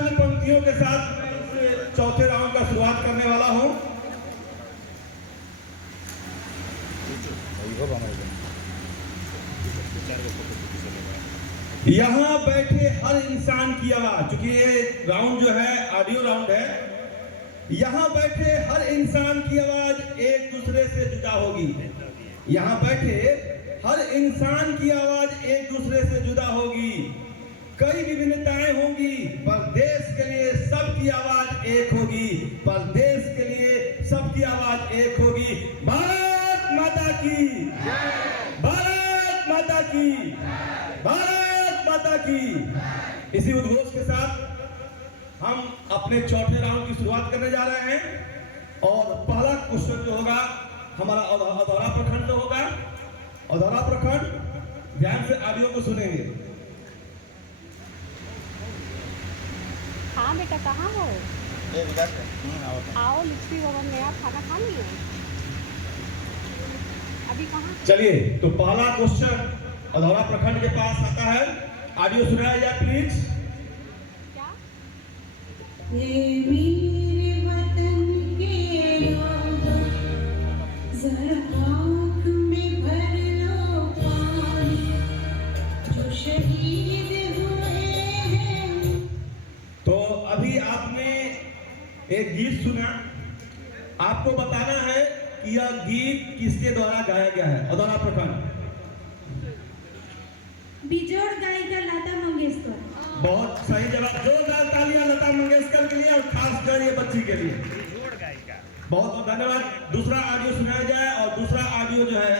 चंद पंक्तियों के साथ मैं इस चौथे राउंड का शुरुआत करने वाला हूं। यहां बैठे हर इंसान की आवाज, क्योंकि ये राउंड जो है ऑडियो राउंड है, यहां बैठे हर इंसान की आवाज एक दूसरे से जुदा होगी। यहां बैठे हर इंसान की आवाज एक दूसरे से जुदा होगी। कई विभिन्नताएं होंगी पर देश के लिए सबकी आवाज एक होगी। पर देश के लिए सबकी आवाज एक होगी। भारत माता की जय, भारत माता की, भारत माता की। इसी उद्घोष के साथ हम अपने चौथे राउंड की शुरुआत करने जा रहे हैं और पहला क्वेश्चन जो होगा हमारा अधौरा प्रखंड तो होगा। अधौरा प्रखंड, ध्यान से ऑडियो को सुनेंगे। हाँ बेटा, कहाँ हो? आओ लिट्टी भवन में, आप खाना खा लिए? अभी कहाँ? चलिए, तो पहला क्वेश्चन अधौरा प्रखंड के पास आता है। ऑडियो सुनाया जाए प्लीज। क्या? ये मेरे वतन के लोगों, जरा आँख में भर लो पानी, जो शहीद हुए हैं। तो अभी आपने एक गीत सुना, आपको बताना है कि यह गीत किसके द्वारा गाया गया है। अधौरा प्रखंड, बिजोड़ गायिका लता मंगेशकर। बहुत सही जवाब। जोरदार तालियां लता मंगेशकर के लिए और खासकर ये बच्ची के लिए। बहुत बहुत धन्यवाद। दूसरा ऑडियो सुनाया जाए और दूसरा ऑडियो जो है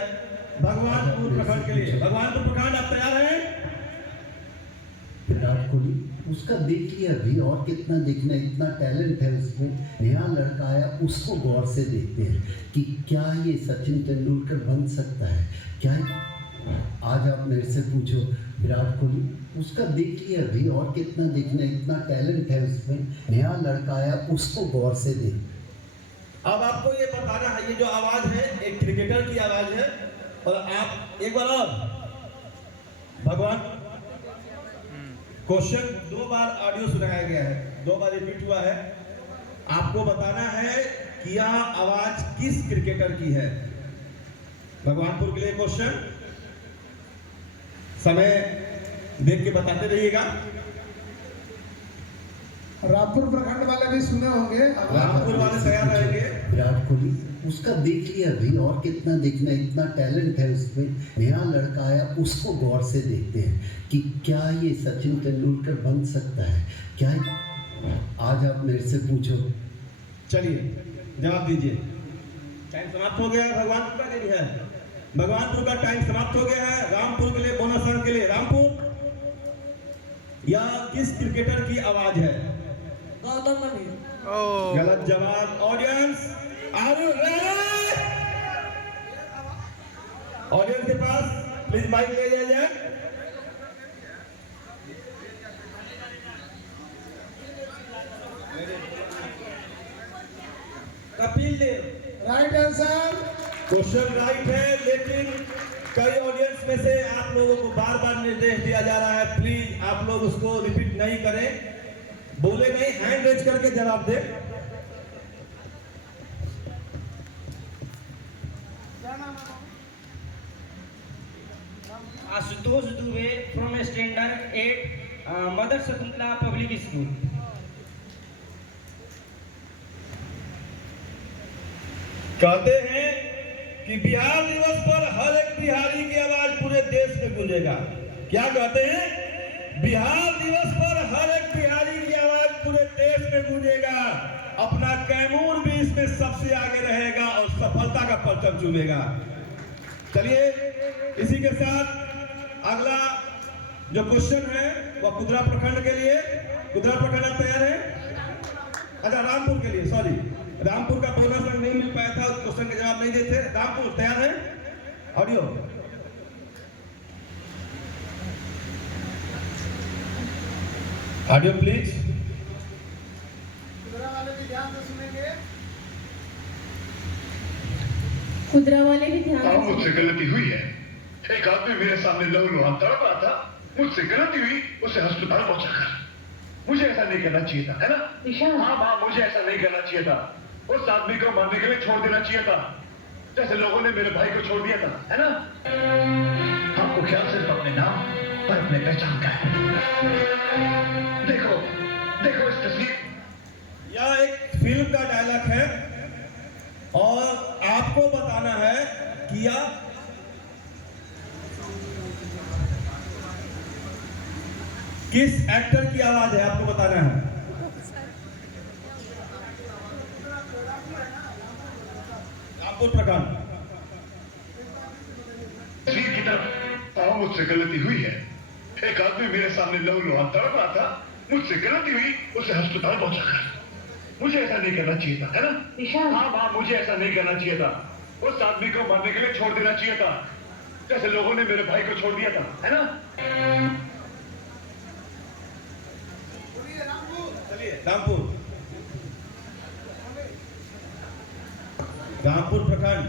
भगवानपुर प्रखंड के लिए। भगवानपुर प्रखंड, आप तैयार हैं? विराट कोहली, उसका देख लिया अभी, और कितना देखना, इतना टैलेंट है उसमें। नया लड़का आया, उसको गौर से देखते हैं कि क्या ये सचिन तेंदुलकर बन सकता है क्या। आज आप मेरे से पूछो विराट कोहली, उसका देख लिया अभी, और कितना देखना, इतना टैलेंट है उसमें। नया लड़का आया, उसको गौर से देख। अब आपको ये बताना है, ये जो आवाज है एक क्रिकेटर की आवाज है। और आप एक बार और भगवान, क्वेश्चन 2 बार ऑडियो सुनाया गया है, 2 बार रिपीट हुआ है। आपको बताना है कि यह आवाज किस क्रिकेटर की है। भगवानपुर के लिए क्वेश्चन, समय देख के बताते रहिएगा। रामपुर प्रखंड वाले भी सुने होंगे, रामपुर वाले तैयार रहेंगे। विराट कोहली, उसका देख लिया अभी, और कितना देखना, इतना टैलेंट है उसमें। नया लड़का आया, उसको गौर से देखते हैं कि क्या ये सचिन तेंदुलकर बन सकता है क्या। आज आप मेरे से पूछो। चलिए जवाब दीजिए। टाइम समाप्त हो गया है। भगवानपुर का नहीं है, भगवानपुर का टाइम समाप्त हो गया है। रामपुर के लिए बोनस अंक के लिए। रामपुर, यह किस क्रिकेटर की आवाज है? गौतम गंभीर। गलत जवाब। Audience, are you ready? Audience के पास प्लीज माइक ले लिया जाए। Kapil Dev. Right answer. Question right है, लेकिन कई ऑडियंस में से आप लोगों को बार बार निर्देश दिया जा रहा है, प्लीज आप लोग उसको रिपीट नहीं करें, बोले नहीं, हैंड रेज करके जवाब दें। Ashutosh Dubey from standard 8 mother Shakuntala public school. कहते हैं कि बिहार दिवस पर हर एक बिहारी की आवाज पूरे देश में गूंजेगा। क्या कहते हैं? बिहार दिवस पर हर एक बिहारी की आवाज पूरे देश में गूंजेगा। अपना कैमूर भी इसमें सबसे आगे रहेगा और सफलता का परचम चूमेगा। चलिए, इसी के साथ अगला जो क्वेश्चन है वह कुदरा प्रखंड के लिए। कुदरा प्रखंड, आप तैयार हैं? अच्छा, रामपुर के लिए, सॉरी, रामपुर का बोनस अंक नहीं मिल पाया था, उस क्वेश्चन का जवाब नहीं देते। रामपुर तैयार है? Audio, audio please. खुदरा वाले भी ध्यान से सुनेंगे। खुदरा वाले भी ध्यान हाँ, से मुझसे गलती हुई है। एक आदमी मेरे सामने लहू लुहान तड़प रहा था, मुझसे गलती हुई, उसे अस्पताल पहुंचाकर मुझे ऐसा नहीं करना चाहिए था, है ना? हाँ माँ, मुझे ऐसा नहीं करना चाहिए था। उस आदमी को मरने के लिए छोड़ देना चाहिए था, जैसे लोगों ने मेरे भाई को छोड़ दिया था, है ना? आपको ख्याल सिर्फ अपने नाम पर अपने पहचान का है। देखो देखो इस तस्वीर। यह एक फिल्म का डायलॉग है और आपको बताना है कि यह किस एक्टर की आवाज है, आपको बताना है। रामपुर प्रखंड। तस्वीर की तरफ आओ, मुझसे गलती हुई है। एक आदमी मेरे सामने लहू लुहान तड़प रहा था, मुझसे गलती हुई, उसे अस्पताल पहुंचाकर। मुझे ऐसा नहीं करना चाहिए था, है ना? हाँ माँ, मुझे ऐसा नहीं करना चाहिए था। उस आदमी को मरने के लिए छोड़ देना चाहिए था, जैसे लोगों ने मेरे भाई को छोड़ दिया था, है ना? रामपुर। रामपुर प्रखंड।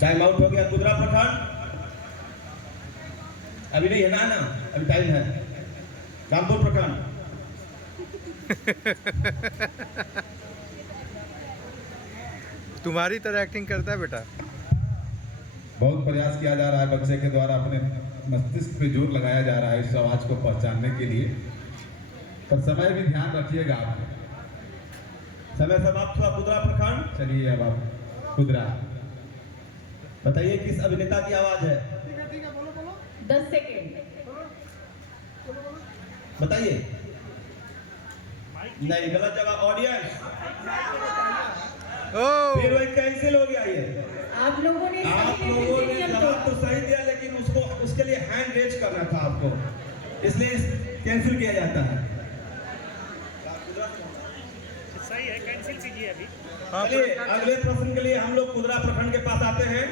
टाइम आउट हो गया। कुदरा प्रखंड अभी नहीं है ना, अभी टाइम है। रामपुर प्रखंड। तुम्हारी तरह एक्टिंग करता है बेटा। बहुत प्रयास किया जा रहा है बच्चे के द्वारा, अपने मस्तिष्क पे जोर लगाया जा रहा है इस आवाज को पहचानने के लिए, पर समय भी ध्यान रखिएगा आप। समय समाप्त हुआ। कुदरा प्रखंड। चलिए अब आप कुदरा बताइए किस अभिनेता की आवाज है? 10 सेकेंड। बताइए। नहीं, गलत जवाब। ऑडियंस फिर वही कैंसिल हो गया। ये आप लोगों ने आप लोगों ने जवाब तो सही दिया, लेकिन उसके लिए हैंड रेज करना था आपको, इसलिए कैंसिल किया जाता है। सही है, कैंसिल कीजिए अभी। चलिए अगले प्रश्न के लिए हम लोग कुदरा प्रखंड के पास आते हैं।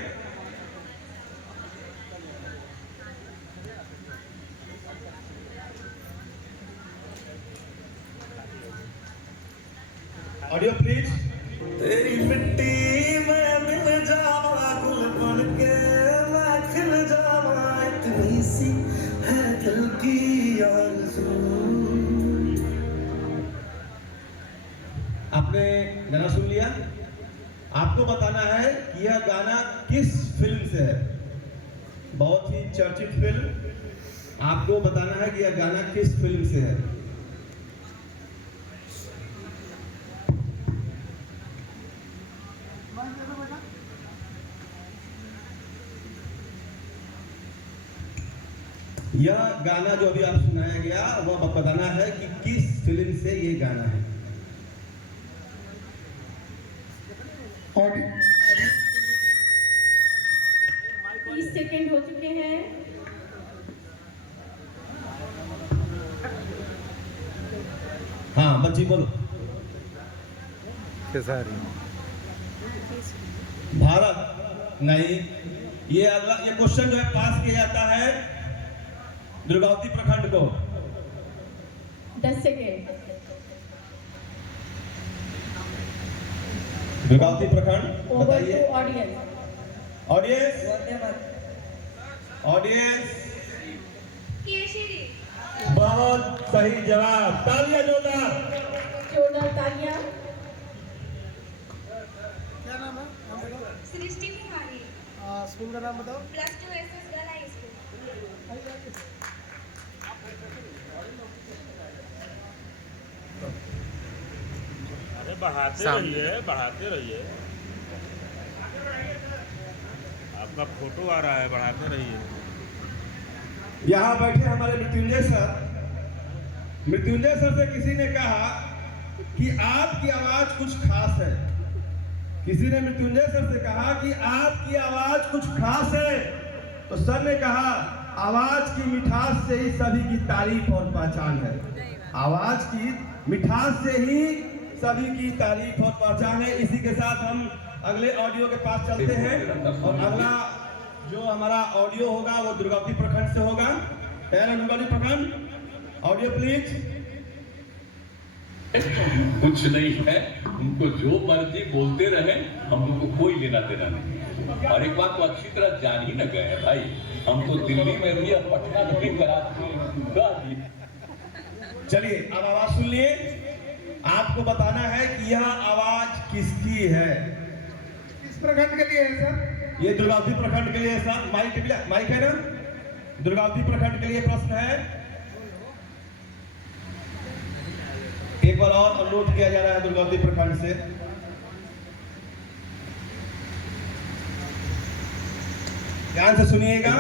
Audio please. तेरी मिट्टी में मिल जावा, गुल बन के मैं खिल जावा, इतनी सी है दिल की आरज़ू। आपने गाना सुन लिया। आपको बताना है कि यह गाना किस फिल्म से है। बहुत ही चर्चित फिल्म। आपको बताना है कि यह गाना किस फिल्म से है। यह गाना जो अभी आप सुनाया गया, वह बताना है कि किस फिल्म से ये गाना है। 30 सेकेंड हो चुके हैं। हाँ बच्ची बोलो। भारत नहीं। ये अगला ये क्वेश्चन जो है पास किया जाता है दुर्गावती प्रखंड को। 10 सेकेंड। दुर्गावती प्रखंड ओवर टू बताइए। ऑडियंस। Audience audience Keshari. बहुत सही जवाब। तालियां जोरदार। जोरदार तालियां। क्या नाम है? नाम बताओ। सृष्टि कुमारी। स्कूल का नाम बताओ। +2 SS गर्ल हाई स्कूल। अरे बढ़ाते रहिए। आपका फोटो आ रहा है, बढ़ाते रहिए। यहाँ बैठे हमारे मृत्युंजय सर। मृत्युंजय सर से किसी ने कहा कि आपकी आवाज कुछ खास है। किसी ने मृत्युंजय सर से कहा कि आपकी आवाज कुछ खास है, तो सर ने कहा आवाज की मिठास से ही सभी की तारीफ और पहचान है। आवाज की मिठास से ही सभी की तारीफ और पहचान है। इसी के साथ हम अगले ऑडियो के पास चलते हैं और अगला जो हमारा ऑडियो होगा वो दुर्गावती प्रखंड से होगा। पहला दुर्गावती प्रखंड ऑडियो प्लीज। कुछ नहीं है, उनको जो मर्जी बोलते रहे, हमको कोई लेना देना नहीं। और एक बात तो अच्छी तरह जान ही न गए हैं भाई, हम तो दिल्ली में भी अब पटना में भी करा दिए। चलिए अब आवाज सुन लिए। आपको बताना है कि यह आवाज किसकी है। किस प्रखंड के लिए है सर? ये दुर्गावती प्रखंड के लिए है सर। माइक है ना? दुर्गावती प्रखंड के लिए प्रश्न है। एक बार और अनुरोध किया जा रहा है दुर्गावती प्रखंड से। ध्यान से सुनिएगा।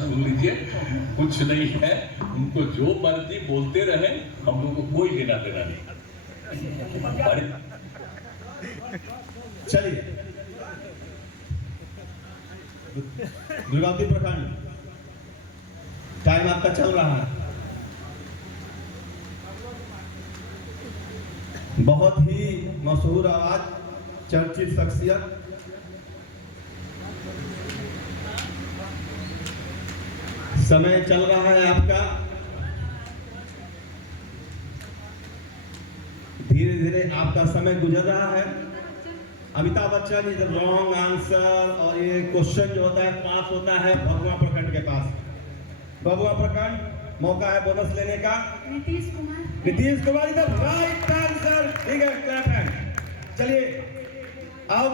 सुन लीजिए, कुछ नहीं है, उनको जो मर्जी बोलते रहे, हम लोग को कोई लेना देना नहीं। चलिए दुर्गावती प्रखंड, टाइम आपका चल रहा है। बहुत ही मशहूर आवाज, चर्चित शख्सियत, समय चल रहा है आपका। धीरे धीरे आपका समय गुजर रहा है। Amitabh Bachchan is wrong answer. और ये क्वेश्चन जो होता है पास होता है भगवा प्रखंड के पास। भगवा प्रखंड, मौका है बोनस लेने का। Nitish Kumar. Nitish Kumar is the right answer. ठीक है, क्लैप हैंड। चलिए अब